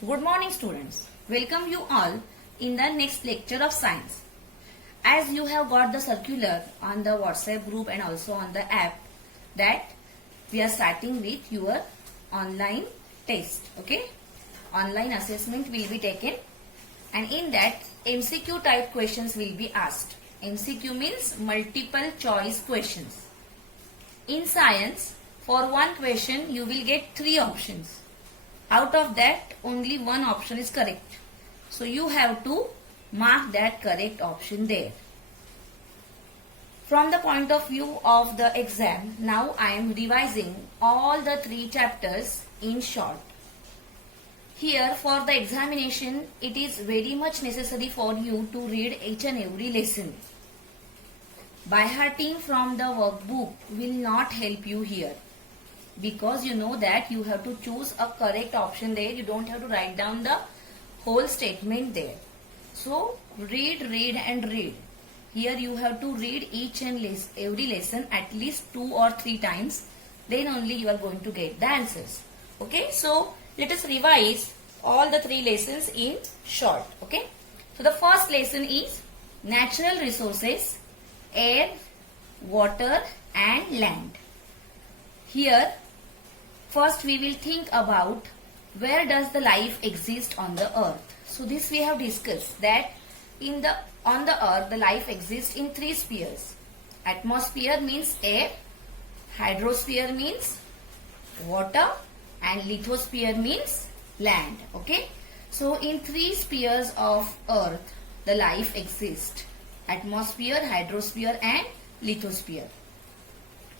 Good morning students. Welcome you all in the next lecture of science. As you have got the circular on the WhatsApp group and also on the app that we are starting with your online test. Okay. Online assessment will be taken and in that MCQ type questions will be asked. MCQ means multiple choice questions. In science, for one question you will get 3 options. Out of that, only one option is correct. So you have to mark that correct option there. From the point of view of the exam, now I am revising all the 3 chapters in short. Here for the examination, it is very much necessary for you to read each and every lesson. By hearting from the workbook will not help you here. Because you know that you have to choose a correct option there. You don't have to write down the whole statement there. So read and read. Here you have to read each and every lesson at least 2 or 3 times. Then only you are going to get the answers. Okay. So let us revise all the 3 lessons in short. Okay. So the first lesson is natural resources, air, water and land. Here first we will think about where does the life exist on the earth. So this we have discussed that on the earth the life exists in 3 spheres. Atmosphere means air, hydrosphere means water and lithosphere means land. Okay. So in 3 spheres of earth the life exists. Atmosphere, hydrosphere and lithosphere.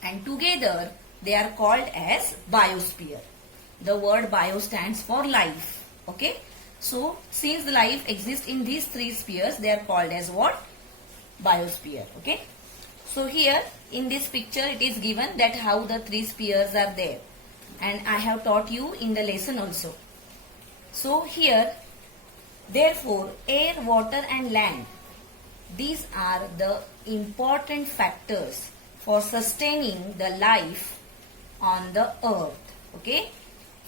And together they are called as biosphere. The word bio stands for life. Okay. So since the life exists in these 3 spheres, they are called as what? Biosphere. Okay. So here in this picture it is given that how the 3 spheres are there. And I have taught you in the lesson also. So here therefore air, water and land, these are the important factors for sustaining the life on the earth. Okay.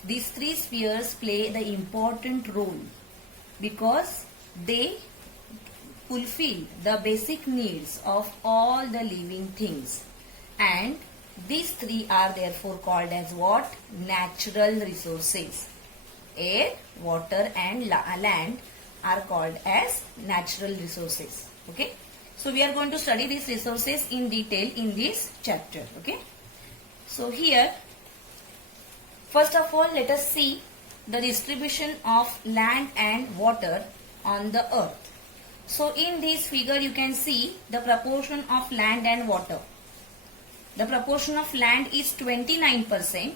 These 3 spheres play the important role because they fulfill the basic needs of all the living things. And these 3 are therefore called as what? Natural resources. Air, water and land are called as natural resources. Okay. So we are going to study these resources in detail in this chapter. Okay. So here, first of all, let us see the distribution of land and water on the earth. So in this figure, you can see the proportion of land and water. The proportion of land is 29%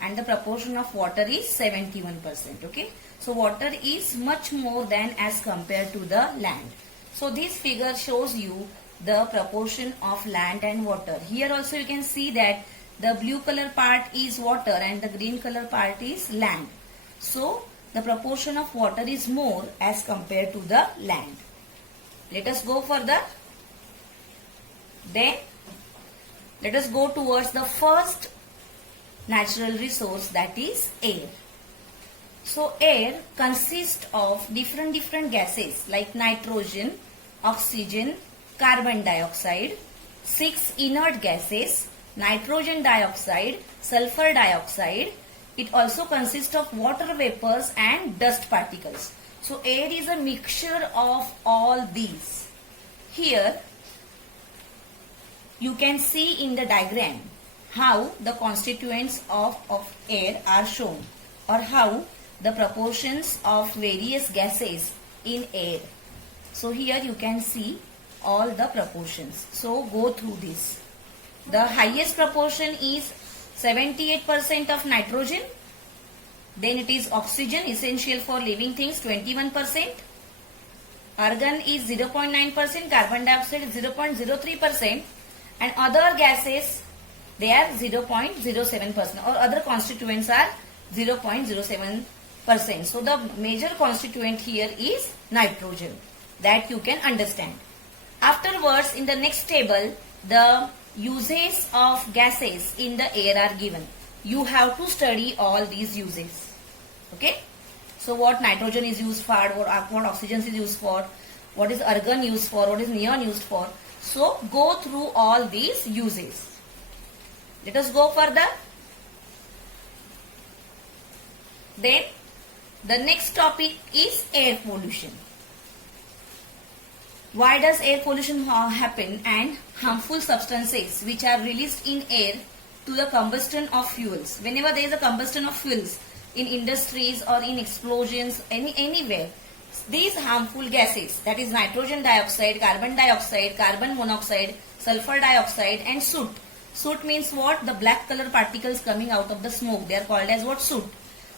and the proportion of water is 71%. Okay. So water is much more than as compared to the land. So this figure shows you the proportion of land and water. Here also you can see that the blue color part is water and the green color part is land. So the proportion of water is more as compared to the land. Let us go further. Then let us go towards the first natural resource, that is air. So air consists of different gases like nitrogen, oxygen, carbon dioxide, 6 inert gases, nitrogen dioxide, sulfur dioxide. It also consists of water vapors and dust particles. So air is a mixture of all these. Here you can see in the diagram how the constituents of air are shown or how the proportions of various gases in air. So here you can see all the proportions. So go through this. The highest proportion is 78% of nitrogen. Then it is oxygen, essential for living things, 21%. Argon is 0.9%. Carbon dioxide is 0.03%. And other gases, they are 0.07% or other constituents are 0.07%. So the major constituent here is nitrogen. That you can understand. Afterwards, in the next table, the uses of gases in the air are given. You have to study all these uses. Okay. So what nitrogen is used for, what oxygen is used for, what is argon used for, what is neon used for. So go through all these uses. Let us go further. Then the next topic is air pollution. Why does air pollution happen, and harmful substances which are released in air to the combustion of fuels. Whenever there is a combustion of fuels in industries or in explosions anywhere, these harmful gases, that is nitrogen dioxide, carbon monoxide, sulfur dioxide and soot. Soot means what? The black color particles coming out of the smoke. They are called as what? Soot.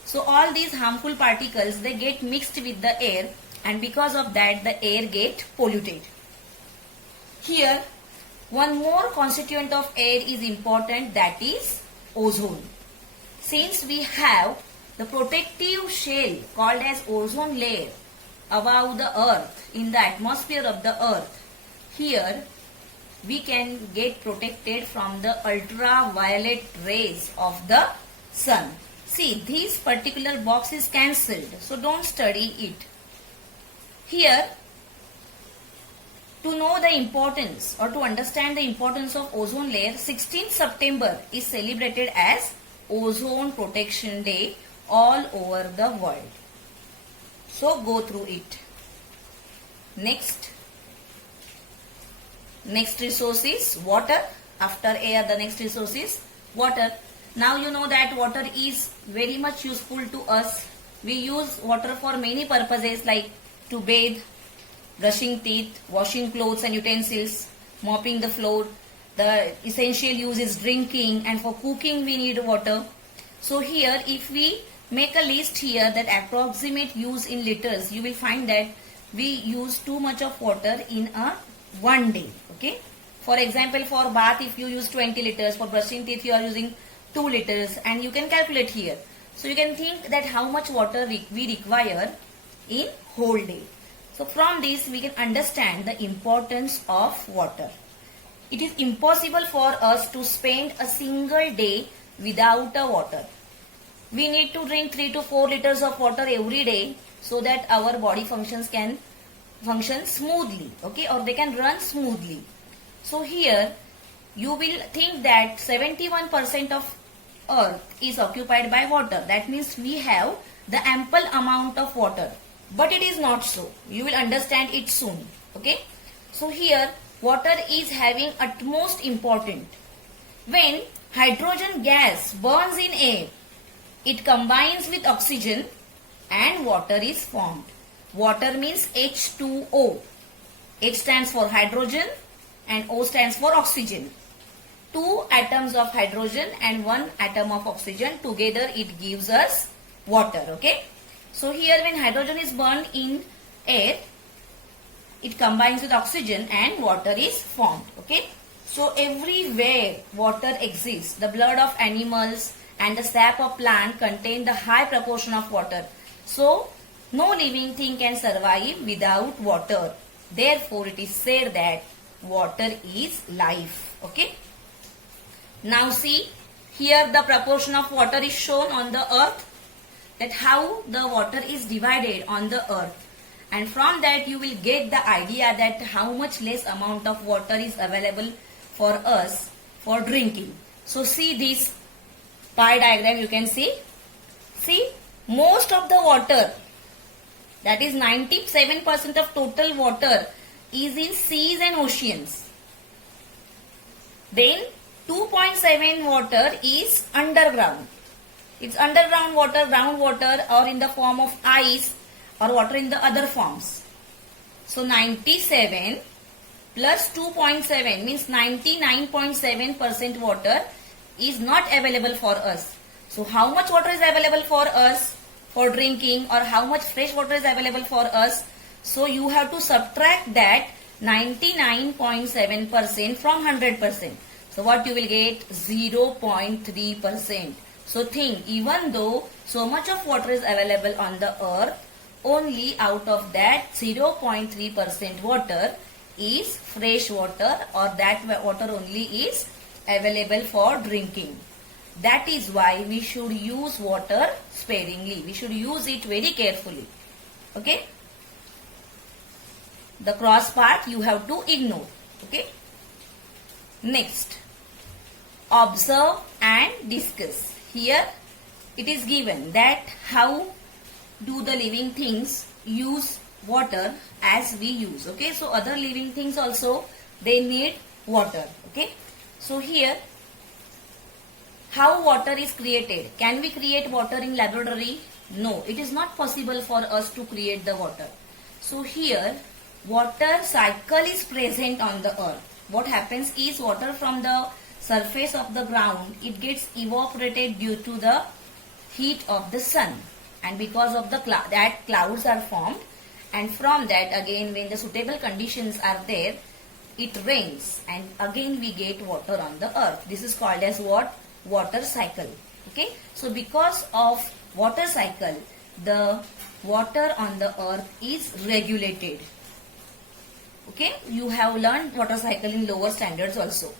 So all these harmful particles, they get mixed with the air, and because of that the air get polluted. Here one more constituent of air is important, that is ozone. Since we have the protective shell called as ozone layer above the earth, in the atmosphere of the earth, here we can get protected from the ultraviolet rays of the sun. See, this particular box is cancelled, so don't study it. Here, to know the importance or to understand the importance of ozone layer, 16th September is celebrated as Ozone Protection Day all over the world. So go through it. Next resource is water. After air, the next resource is water. Now you know that water is very much useful to us. We use water for many purposes like to bathe, brushing teeth, washing clothes and utensils, mopping the floor. The essential use is drinking, and for cooking we need water. So here if we make a list here, that approximate use in liters, you will find that we use too much of water in a one day. Okay. For example, for bath if you use 20 liters, for brushing teeth you are using 2 liters, and you can calculate here. So you can think that how much water we require in whole day. So from this we can understand the importance of water. It is impossible for us to spend a single day without a water. We need to drink 3 to 4 liters of water every day so that our body functions can function smoothly, okay, or they can run smoothly. So here you will think that 71% of earth is occupied by water. That means we have the ample amount of water. But it is not so. You will understand it soon. Okay. So here water is having utmost importance. When hydrogen gas burns in air, it combines with oxygen and water is formed. Water means H2O. H stands for hydrogen and O stands for oxygen. 2 atoms of hydrogen and 1 atom of oxygen, together it gives us water. Okay. So here when hydrogen is burned in air, it combines with oxygen and water is formed. Okay. So everywhere water exists. The blood of animals and the sap of plant contain the high proportion of water. So no living thing can survive without water. Therefore it is said that water is life. Okay. Now see, here the proportion of water is shown on the earth, that how the water is divided on the earth, and from that you will get the idea that how much less amount of water is available for us for drinking. So see this pie diagram, you can see most of the water, that is 97% of total water, is in seas and oceans. Then 2.7 water is underground. It's underground water, groundwater, or in the form of ice, or water in the other forms. So 97 plus 2.7 means 99.7% water is not available for us. So how much water is available for us for drinking, or how much fresh water is available for us? So you have to subtract that 99.7% from 100%. So what you will get? 0.3%. So think, even though so much of water is available on the earth, only out of that 0.3% water is fresh water, or that water only is available for drinking. That is why we should use water sparingly. We should use it very carefully. Okay? The cross part you have to ignore. Okay? Next, observe and discuss. Here it is given that how do the living things use water as we use. Okay, so other living things also, they need water. Okay, so here how water is created. Can we create water in laboratory? No, it is not possible for us to create the water. So here water cycle is present on the earth. What happens is water from the surface of the ground, it gets evaporated due to the heat of the sun, and because of the that clouds are formed, and from that again when the suitable conditions are there, it rains and again we get water on the earth. This is called as what? Water cycle. Okay, so because of water cycle, the water on the earth is regulated. Okay, you have learned water cycle in lower standards also.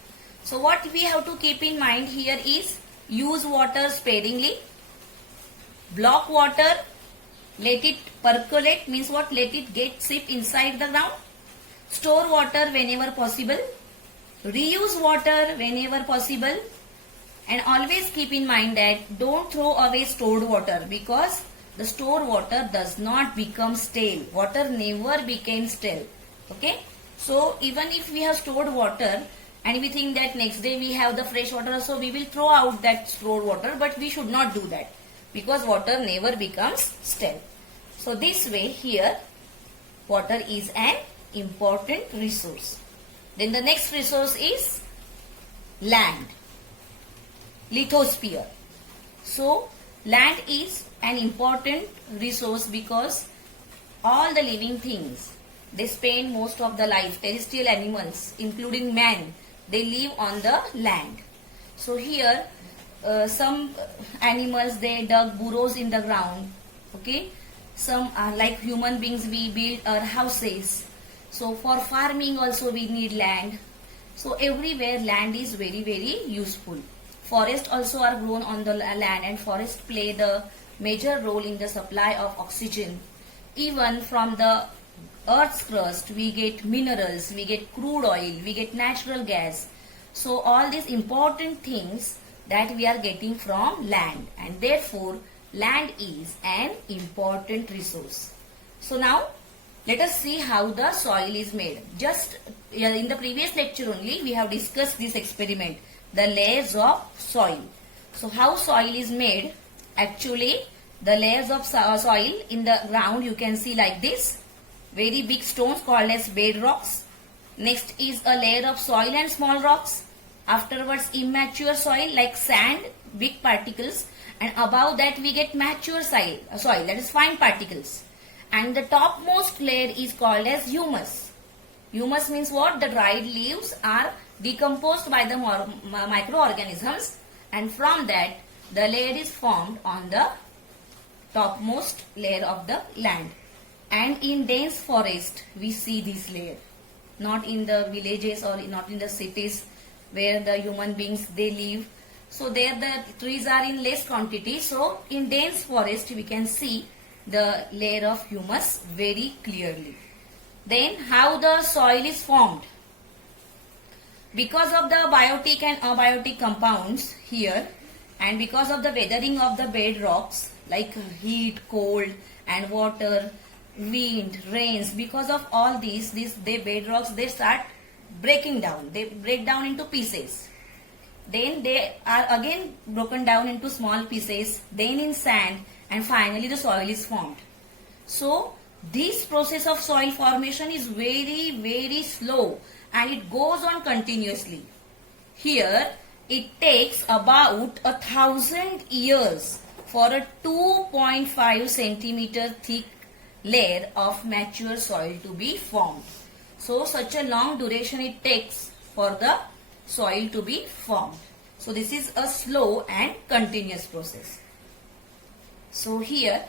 So what we have to keep in mind here is use water sparingly, block water, let it percolate, means what? Let it get sip inside the ground, store water whenever possible, reuse water whenever possible, and always keep in mind that don't throw away stored water, because the stored water does not become stale. Water never became stale. Okay, so even if we have stored water and we think that next day we have the fresh water, so we will throw out that stored water, but we should not do that, because water never becomes stale. So this way here water is an important resource. Then the next resource is land, lithosphere. So land is an important resource because all the living things, they spend most of the life, terrestrial animals including man, they live on the land. So here some animals, they dug burrows in the ground. Okay, some are like human beings, we build our houses. So for farming also we need land. So everywhere land is very, very useful. Forests also are grown on the land, and forests play the major role in the supply of oxygen. Even from the earth's crust we get minerals, we get crude oil, we get natural gas. So all these important things that we are getting from land, and therefore land is an important resource. So now let us see how the soil is made. Just in the previous lecture only we have discussed this experiment, the layers of soil. So how soil is made? Actually the layers of soil in the ground you can see like this, very big stones called as bedrocks. Next is a layer of soil and small rocks. Afterwards immature soil like sand, big particles, and above that we get mature soil, that is fine particles. And the topmost layer is called as humus. Humus means what? The dried leaves are decomposed by the microorganisms, and from that the layer is formed on the topmost layer of the land. And in dense forest we see this layer, not in the villages or not in the cities where the human beings they live. So there the trees are in less quantity. So in dense forest we can see the layer of humus very clearly. Then how the soil is formed? Because of the biotic and abiotic compounds here, and because of the weathering of the bedrocks like heat, cold and water, wind, rains, because of all these bedrocks, they start breaking down. They break down into pieces. Then they are again broken down into small pieces, then in sand, and finally the soil is formed. So this process of soil formation is very, very slow, and it goes on continuously. Here it takes about 1,000 years for a 2.5 centimeter thick layer of mature soil to be formed. So such a long duration it takes for the soil to be formed. So this is a slow and continuous process. So here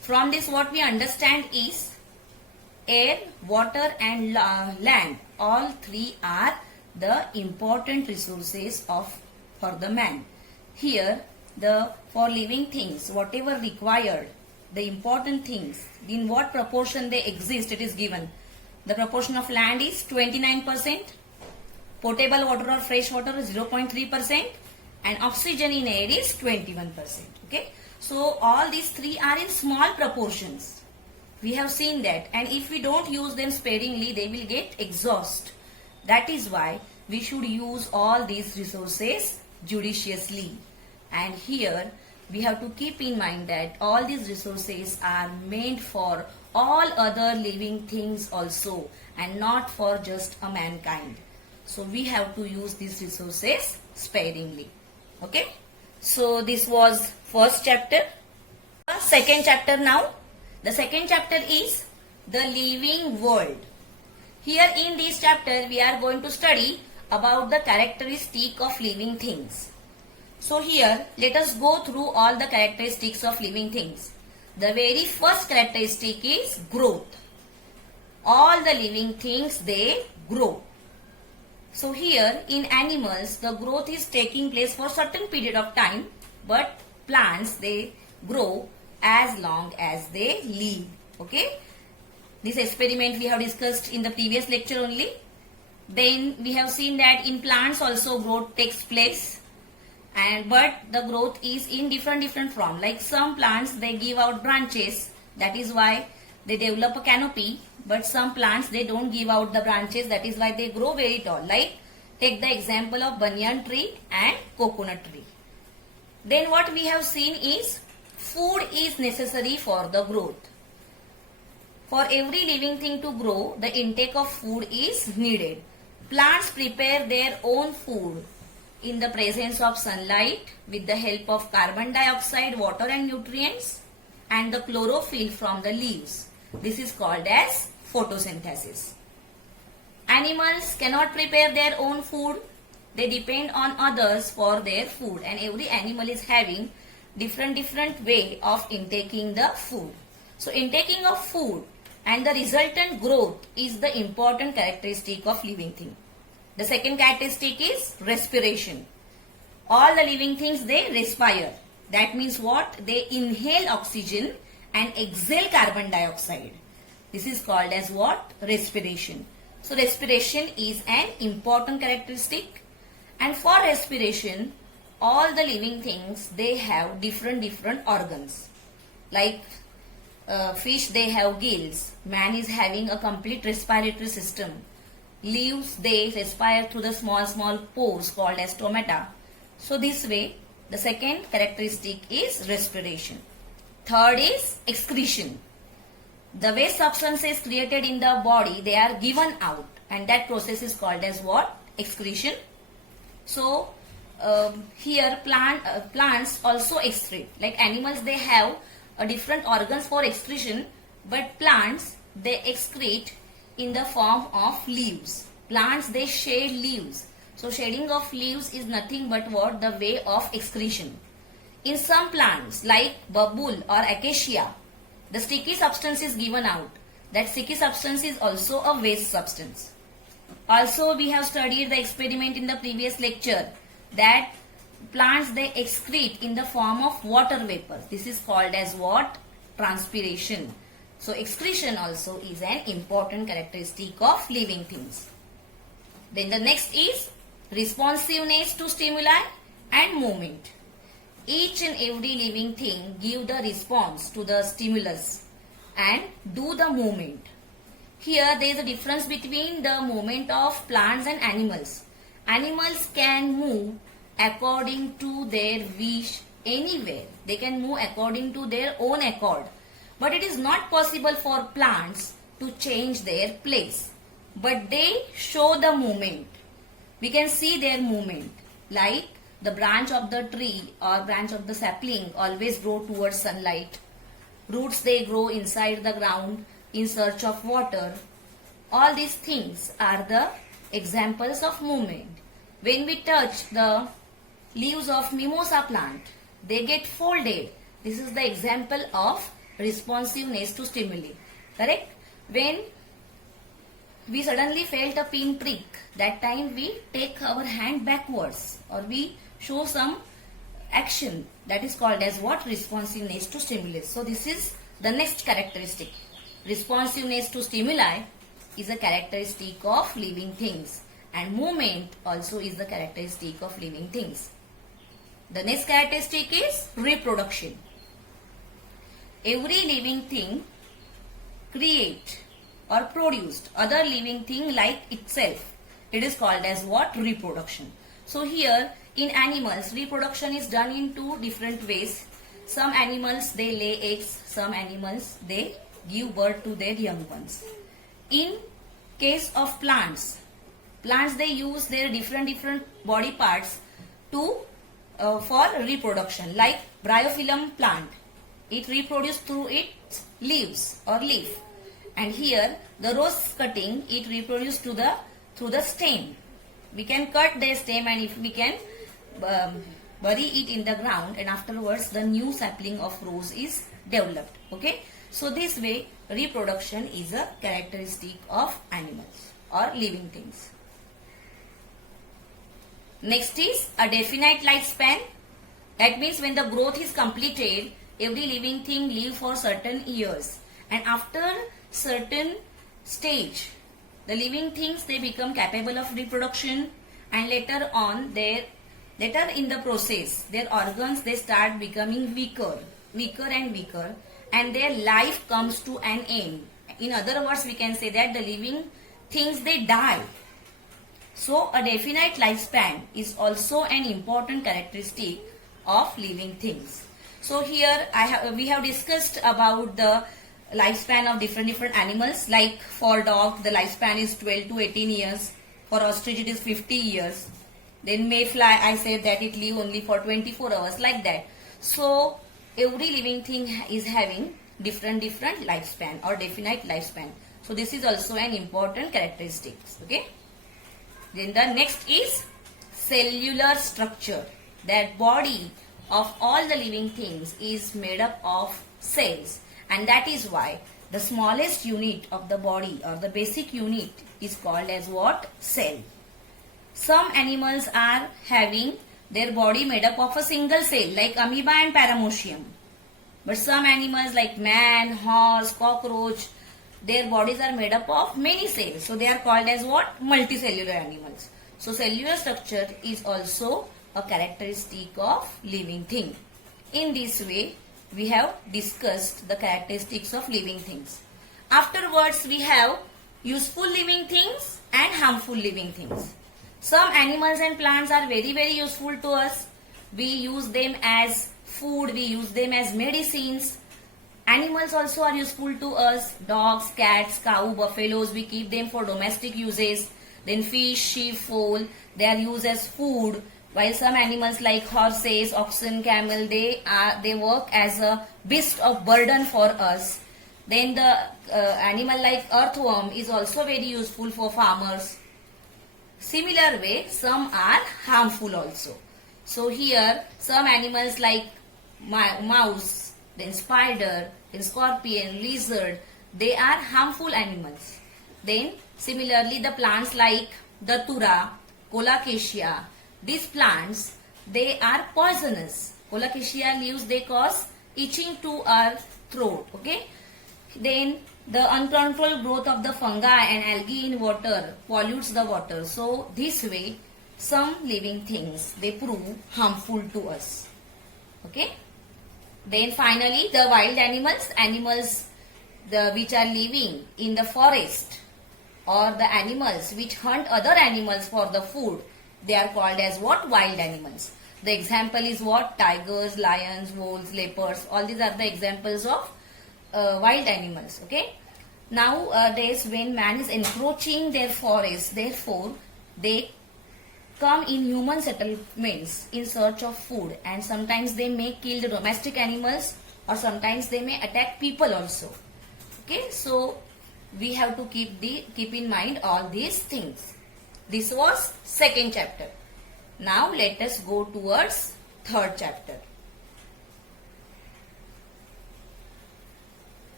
from this what we understand is air, water and land, all three are the important resources of for the man. Here the for living things, whatever required, the important things, in what proportion they exist, it is given. The proportion of land is 29%, potable water or fresh water is 0.3%, and oxygen in air is 21%. Okay, so all these three are in small proportions. We have seen that, and if we don't use them sparingly, they will get exhaust. That is why we should use all these resources judiciously. And here we have to keep in mind that all these resources are meant for all other living things also, and not for just a mankind. So we have to use these resources sparingly. Okay, so this was first chapter. Second chapter now. The second chapter is the living world. Here in this chapter we are going to study about the characteristic of living things. So here let us go through all the characteristics of living things. The very first characteristic is growth. All the living things, they grow. So here in animals the growth is taking place for certain period of time, but plants, they grow as long as they live. Okay, this experiment we have discussed in the previous lecture only. Then we have seen that in plants also growth takes place, and but the growth is in different form. Like some plants, they give out branches, that is why they develop a canopy, but some plants, they don't give out the branches, that is why they grow very tall. Like take the example of banyan tree and coconut tree. Then what we have seen is food is necessary for the growth. For every living thing to grow, the intake of food is needed. Plants prepare their own food in the presence of sunlight with the help of carbon dioxide, water and nutrients, and the chlorophyll from the leaves. This is called as photosynthesis. Animals cannot prepare their own food. They depend on others for their food, and every animal is having different way of intaking the food. So intaking of food and the resultant growth is the important characteristic of living thing. The second characteristic is respiration. All the living things, they respire. That means what? They inhale oxygen and exhale carbon dioxide. This is called as what? Respiration. So respiration is an important characteristic, and for respiration all the living things, they have different organs. Like fish, they have gills. Man is having a complete respiratory system. Leaves, they respire through the small pores called as stomata. So this way the second characteristic is respiration. Third is excretion. The waste substances created in the body, they are given out, and that process is called as what? Excretion. So here plants also excrete. Like animals, they have different organs for excretion, but plants, they excrete in the form of leaves. Plants, they shed leaves. So shedding of leaves is nothing but what? The way of excretion. In some plants like babul or acacia, the sticky substance is given out. That sticky substance is also a waste substance. Also we have studied the experiment in the previous lecture that plants, they excrete in the form of water vapor. This is called as what? Transpiration. So excretion also is an important characteristic of living things. Then the next is responsiveness to stimuli and movement. Each and every living thing give the response to the stimulus and do the movement. Here there is a difference between the movement of plants and animals. Animals can move according to their wish anywhere. They can move according to their own accord. But it is not possible for plants to change their place. But they show the movement. We can see their movement. Like the branch of the tree or branch of the sapling always grow towards sunlight. Roots, they grow inside the ground in search of water. All these things are the examples of movement. When we touch the leaves of mimosa plant, they get folded. This is the example of responsiveness to stimuli. Correct? When we suddenly felt a pin prick. That time we take our hand backwards or we show some action. That is called as what? Responsiveness to stimulus. So this is the next characteristic. Responsiveness to stimuli is a characteristic of living things, and movement also is the characteristic of living things. The next characteristic is reproduction. Every living thing create or produced other living thing like itself. It is called as what? Reproduction. So here in animals, reproduction is done in two different ways. Some animals they lay eggs, some animals they give birth to their young ones. In case of plants they use their different body parts to for reproduction. Like bryophyllum plant, it reproduces through its leaves or leaf, and here the rose cutting, it reproduces through the stem. We can cut the stem, and if we can bury it in the ground, and afterwards the new sapling of rose is developed. Okay, so this way reproduction is a characteristic of animals or living things. Next is a definite lifespan. That means when the growth is completed, every living thing live for certain years, and after certain stage, the living things they become capable of reproduction, and later in the process their organs they start becoming weaker and weaker, and their life comes to an end. In other words, we can say that the living things they die. So a definite lifespan is also an important characteristic of living things. So here we have discussed about the lifespan of different animals. Like for dog the lifespan is 12 to 18 years. For ostrich it is 50 years. Then mayfly, I said that it live only for 24 hours, like that. So every living thing is having different lifespan or definite lifespan. So this is also an important characteristic. Okay. Then the next is cellular structure. That body of all the living things is made up of cells, and that is why the smallest unit of the body or the basic unit is called as what? Cell. Some animals are having their body made up of a single cell like amoeba and paramecium. But some animals like man, horse, cockroach, their bodies are made up of many cells. So they are called as what? Multicellular animals. So cellular structure is also a characteristic of living thing. In this way, we have discussed the characteristics of living things. Afterwards, we have useful living things and harmful living things. Some animals and plants are very useful to us. We use them as food, we use them as medicines. Animals also are useful to us. Dogs, cats, cow, buffaloes, we keep them for domestic uses. Then fish, sheep, fowl, they are used as food. While some animals like horses, oxen, camel, they work as a beast of burden for us. Then the animal like earthworm is also very useful for farmers. Similar way, some are harmful also. So here some animals like mouse, then spider, then scorpion, lizard, they are harmful animals. Then similarly the plants like datura, colocasia, these plants they are poisonous. Colocasia leaves they cause itching to our throat. Okay. Then the uncontrolled growth of the fungi and algae in water pollutes the water. So this way some living things they prove harmful to us. Okay. Then finally the wild animals which are living in the forest, or the animals which hunt other animals for the food, they are called as what? Wild animals. The example is what? Tigers, lions, wolves, leopards. All these are the examples of wild animals. Okay. Nowadays when man is encroaching their forests, therefore they come in human settlements in search of food, and sometimes they may kill the domestic animals, or sometimes they may attack people also. Okay, so we have to keep in mind all these things. This was second chapter. Now let us go towards third chapter.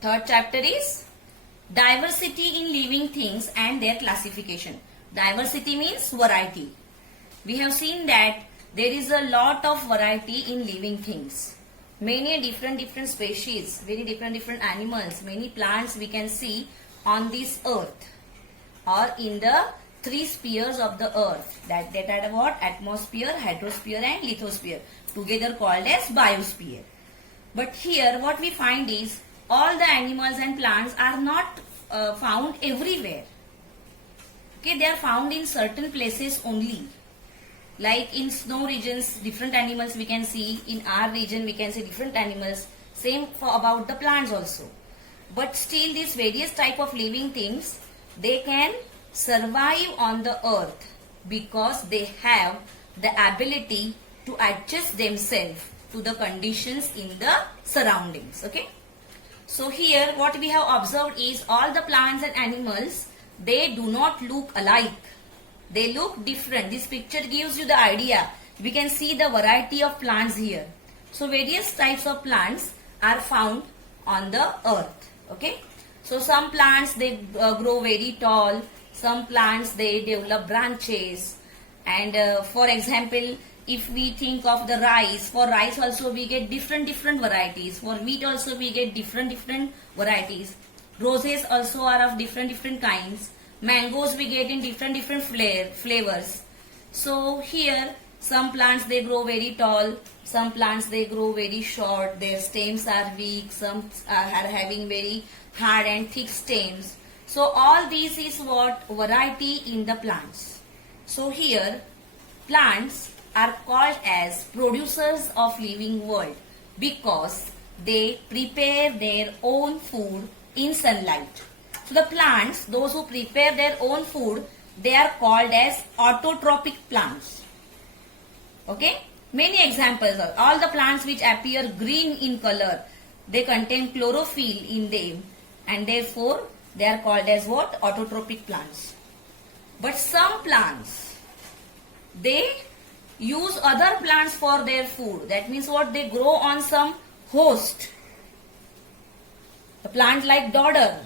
Third chapter is Diversity in living things and their classification. Diversity means variety. We have seen that there is a lot of variety in living things. Many different species, very different animals, many plants we can see on this earth or in the three spheres of the earth, that are what? Atmosphere, hydrosphere and lithosphere, together called as biosphere. But here what we find is all the animals and plants are not found everywhere. Okay, they are found in certain places only. Like in snow regions, different animals we can see. In our region, we can see different animals. Same for about the plants also. But still, these various type of living things, they can survive on the earth because they have the ability to adjust themselves to the conditions in the surroundings. Okay. So here what we have observed is all the plants and animals, they do not look alike. They look different. This picture gives you the idea. We can see the variety of plants here. So various types of plants are found on the earth. Okay. So some plants they grow very tall. Some plants they develop branches. And for example, if we think of the rice, for rice also we get different varieties. For wheat also we get different varieties. Roses also are of different kinds. Mangoes we get in different flavors. So here some plants they grow very tall, some plants they grow very short, their stems are weak, some are having very hard and thick stems. So all these is what? Variety in the plants. So here plants are called as producers of living world because they prepare their own food in sunlight. So the plants, those who prepare their own food, they are called as autotrophic plants. Okay. Many examples are all the plants which appear green in color, they contain chlorophyll in them and therefore they are called as what? Autotrophic plants. But some plants, they use other plants for their food. That means what? They grow on some host. A plant like dodder,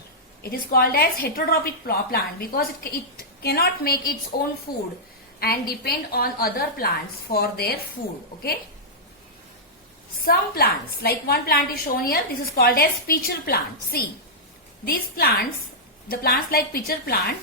it is called as heterotrophic plant because it cannot make its own food and depend on other plants for their food. Okay. Some plants, like one plant is shown here, this is called as pitcher plant. See, these plants, the plants like pitcher plant,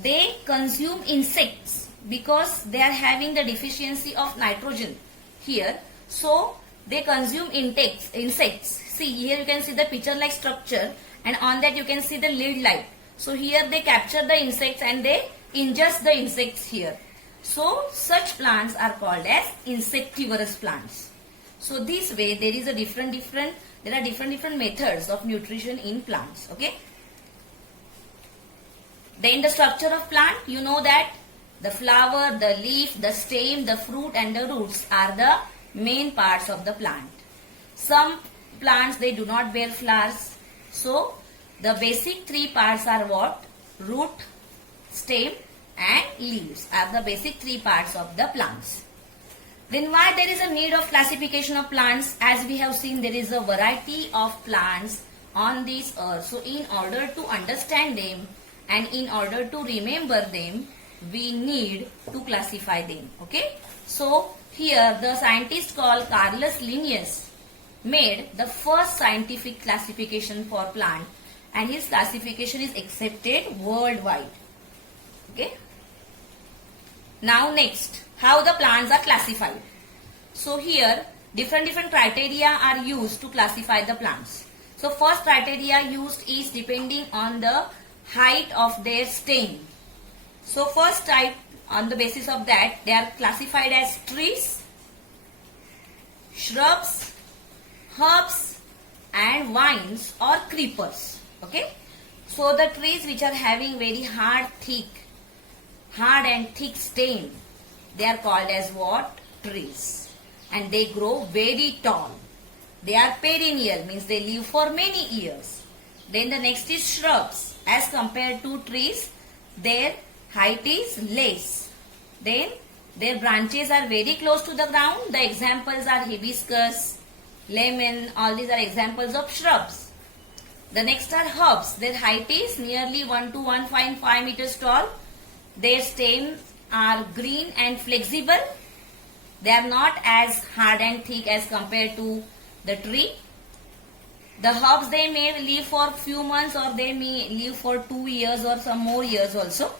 they consume insects because they are having the deficiency of nitrogen here. So they consume insects. See, here you can see the pitcher like structure and on that you can see the lid like. So here they capture the insects and they ingest the insects here. So such plants are called as insectivorous plants. So this way there is a different methods of nutrition in plants. Okay. Then the structure of plant, you know that the flower, the leaf, the stem, the fruit and the roots are the main parts of the plant. Some plants they do not bear flowers. So the basic three parts are what? Root, stem and leaves are the basic three parts of the plants. Then why there is a need of classification of plants? As we have seen, there is a variety of plants on this earth. So in order to understand them and in order to remember them, we need to classify them. Okay. So here the scientist called Carolus Linnaeus made the first scientific classification for plant and his classification is accepted worldwide. Okay. Now next, how the plants are classified. So here different criteria are used to classify the plants. So first criteria used is depending on the height of their stem. So first type, on the basis of that, they are classified as trees, shrubs, herbs and vines or creepers. Okay. So the trees which are having very hard and thick stem, they are called as what? Trees. And they grow very tall. They are perennial, means they live for many years. Then the next is shrubs. As compared to trees, their height is less. Then their branches are very close to the ground. The examples are hibiscus, lemon, all these are examples of shrubs. The next are herbs. Their height is nearly 1 to 1.5 meters tall. Their stems are green and flexible. They are not as hard and thick as compared to the tree. The herbs, they may live for few months or they may live for 2 years or some more years also.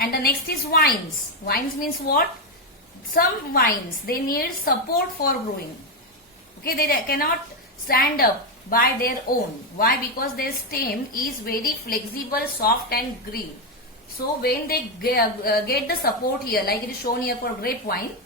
And the next is vines. Vines means what? Some vines, they need support for growing. Okay, they cannot stand up by their own. Why? Because their stem is very flexible, soft and green. So when they get the support here, like it is shown here for grapevine,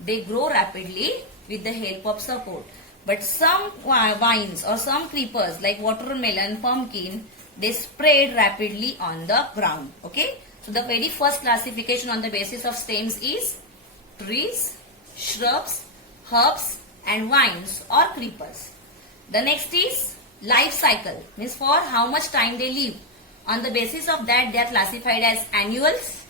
they grow rapidly with the help of support. But some vines or some creepers like watermelon, pumpkin, they spread rapidly on the ground. Okay. So the very first classification on the basis of stems is trees, shrubs, herbs and vines or creepers. The next is life cycle, means for how much time they live. On the basis of that, they are classified as annuals,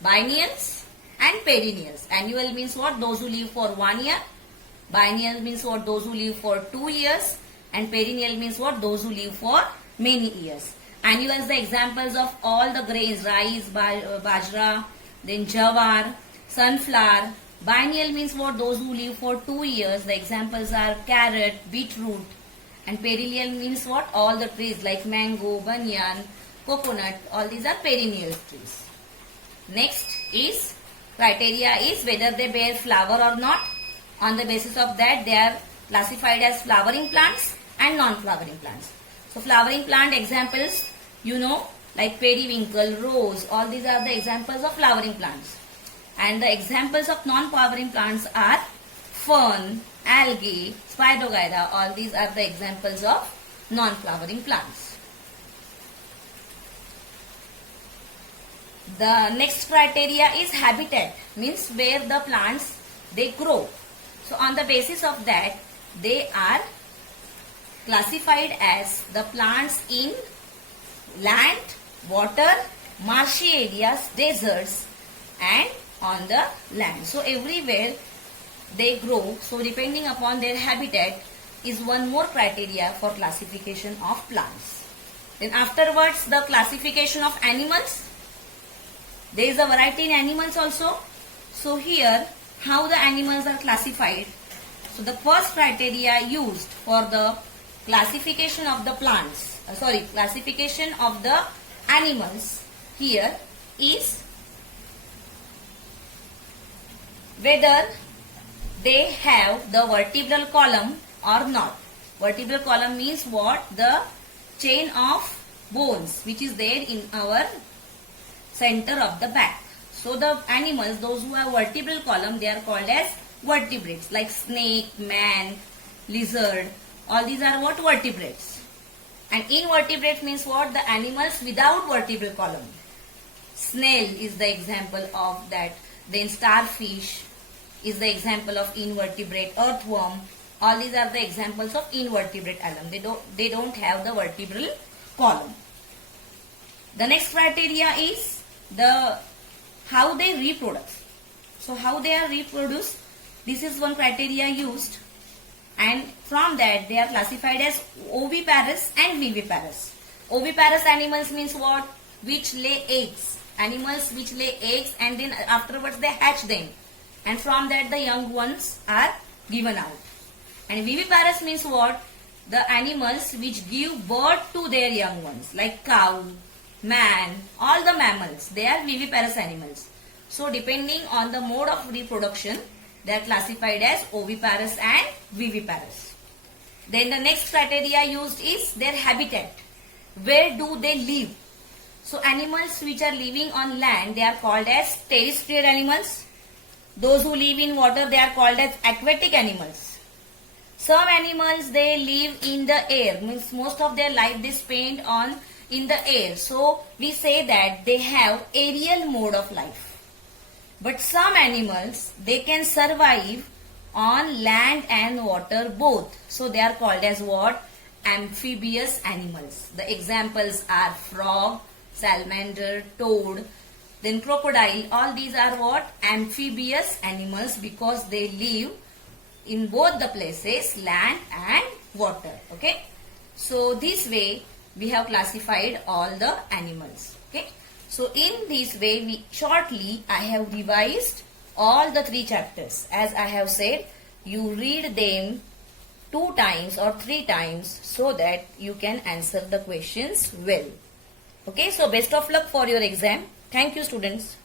biennials and perennials. Annual means what? Those who live for 1 year. Biennial means what? Those who live for 2 years. And perennial means what? Those who live for many years. Annuals, the examples of all the grains, rice, bajra, then jawar, sunflower. Biennial means what? Those who live for 2 years. The examples are carrot, beetroot. And perennial means what? All the trees like mango, banyan, coconut. All these are perennial trees. Next is criteria is whether they bear flower or not. On the basis of that, they are classified as flowering plants and non-flowering plants. So flowering plant examples, you know, like periwinkle, rose, all these are the examples of flowering plants. And the examples of non-flowering plants are fern, algae, spirogyra, all these are the examples of non-flowering plants. The next criteria is habitat, means where the plants they grow. So on the basis of that, they are classified as the plants in land, water, marshy areas, deserts and on the land. So everywhere they grow. So depending upon their habitat is one more criteria for classification of plants. Then afterwards, the classification of animals. There is a variety in animals also. So here, how the animals are classified. So the first criteria used for the classification of the plants, classification of the animals here is whether they have the vertebral column or not. Vertebral column means what? The chain of bones which is there in our center of the back. So the animals, those who have vertebral column, they are called as vertebrates, like snake, man, lizard, all these are what? Vertebrates. And invertebrates means what? The animals without vertebral column. Snail is the example of that. Then starfish is the example of invertebrate. Earthworm, all these are the examples of invertebrate animal. They don't have the vertebral column. The next criteria is the how they reproduce. So how they are reproduced, this is one criteria used, and from that they are classified as oviparous and viviparous. Oviparous animals means what? Which lay eggs. Animals which lay eggs and then afterwards they hatch them, and from that the young ones are given out. And viviparous means what? The animals which give birth to their young ones, like cow, man, all the mammals, they are viviparous animals. So depending on the mode of reproduction, they are classified as oviparous and viviparous. Then the next criteria used is their habitat. Where do they live? So animals which are living on land, they are called as terrestrial animals. Those who live in water, they are called as aquatic animals. Some animals, they live in the air, means most of their life they spend in the air. So we say that they have aerial mode of life. But some animals, they can survive on land and water both. So they are called as what? Amphibious animals. The examples are frog, salamander, toad, then crocodile. All these are what? Amphibious animals, because they live in both the places, land and water. Okay. So this way we have classified all the animals. Okay. So in this way I have revised all the 3 chapters. As I have said, you read them 2 times or 3 times so that you can answer the questions well. Okay, so best of luck for your exam. Thank you, students.